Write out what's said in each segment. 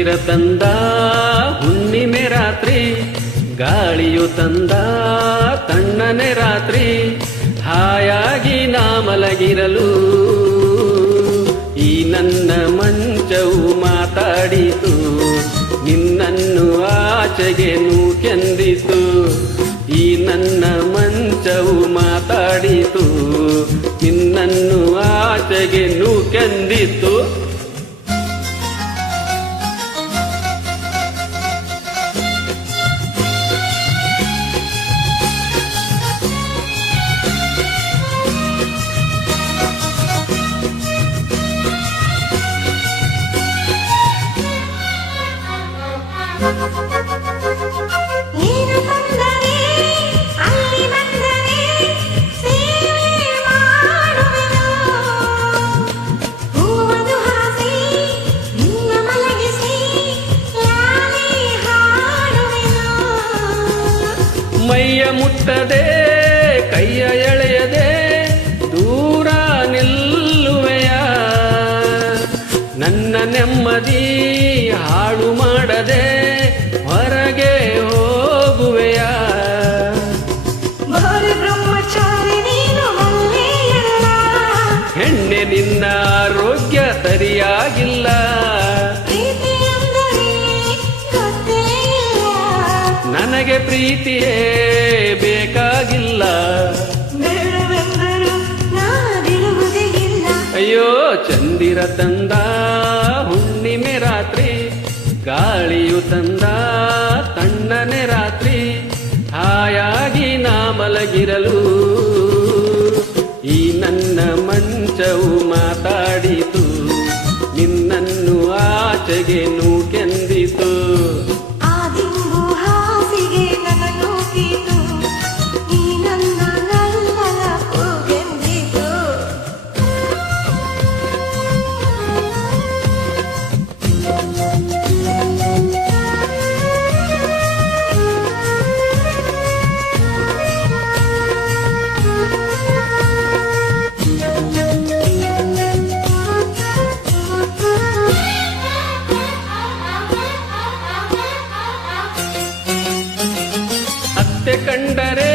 ಚಂದಿರ ತಂದ ಹುಣ್ಣಿಮೆ ರಾತ್ರಿ, ಗಾಳಿಯು ತಂದ ತಣ್ಣನೆ ರಾತ್ರಿ, ಹಾಯಾಗಿ ನಾ ಮಲಗಿರಲು ಈ ನನ್ನ ಮಂಚವು ಮಾತಾಡಿತು, ನಿನ್ನನ್ನು ಆಚೆಗೆ ನೂಕೆಂದಿತು. ಈ ನನ್ನ ಮಂಚವು ಮಾತಾಡಿತು, ನಿನ್ನನ್ನು ಆಚೆಗೆ ನೂಕೆಂದಿತು. ಮೈಯ ಮುಟ್ಟದೆ ಕೈಯ ಎಳೆಯದೆ ದೂರ ನಿಲ್ಲುವೆಯ, ನನ್ನ ನೆಮ್ಮದಿ ಹಾಳು ಮಾಡದೆ ಹೊರಗೆ ಹೋಗುವೆಯ. ಹೆಣ್ಣೆ ನಿನ್ನ ಆರೋಗ್ಯ ಸರಿಯಾಗಿಲ್ಲ, ನನಗೆ ಪ್ರೀತಿಯೇ ಬೇಕಾಗಿಲ್ಲ. ಅಯ್ಯೋ ಚಂದಿರ ತಂದ ಹುಣ್ಣಿಮೆ ರಾತ್ರಿ, ಗಾಳಿಯು ತಂದ ತಣ್ಣನೆ ರಾತ್ರಿ, ಹಾಯಾಗಿ ನಾ ಮಲಗಿರಲು ಈ ನನ್ನ ಮಂಚವು ಮಾತಾಡಿತು, ನಿನ್ನನ್ನು ಆಚೆಗೆ ನೂಕೆಂದಿತು. ಅತ್ತೆ ಕಂಡರೆ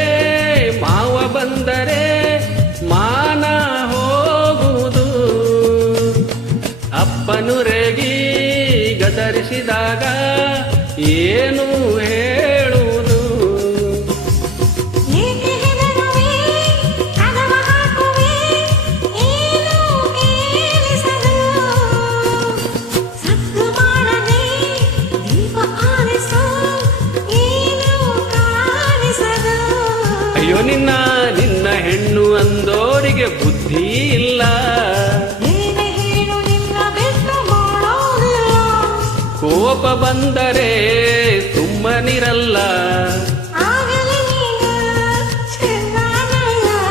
ಮಾವ ಬಂದರೆ ಮಾನ ಹೋಗುವುದು, ಅಪ್ಪನು ರೇಗಿ ಗದರಿಸಿದಾಗ ಏನು ಹೇಳುವುದು. ಅಯ್ಯೋ ನಿನ್ನ ಹೆಣ್ಣು ಅಂದೋರಿಗೆ ಬುದ್ಧಿ ಇಲ್ಲ, ಕೋಪ ಬಂದರೆ ಸುಮ್ಮನಿರಲ್ಲ.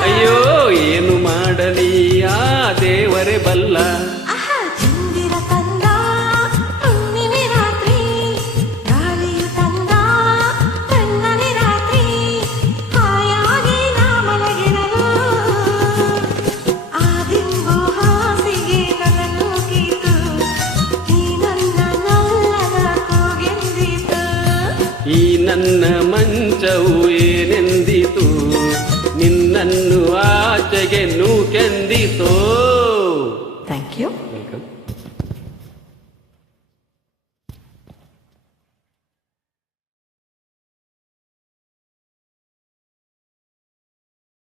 ಅಯ್ಯೋ ಏನು ಮಾಡಲಿ ಆ ದೇವರೇ ಬಲ್ಲ. ಈ ನನ್ನ ಮಂಚವು ಏನೆಂದಿತು, ನಿನ್ನನ್ನು ಆಚೆಗೆ ನೂಕೆಂದಿತೋ.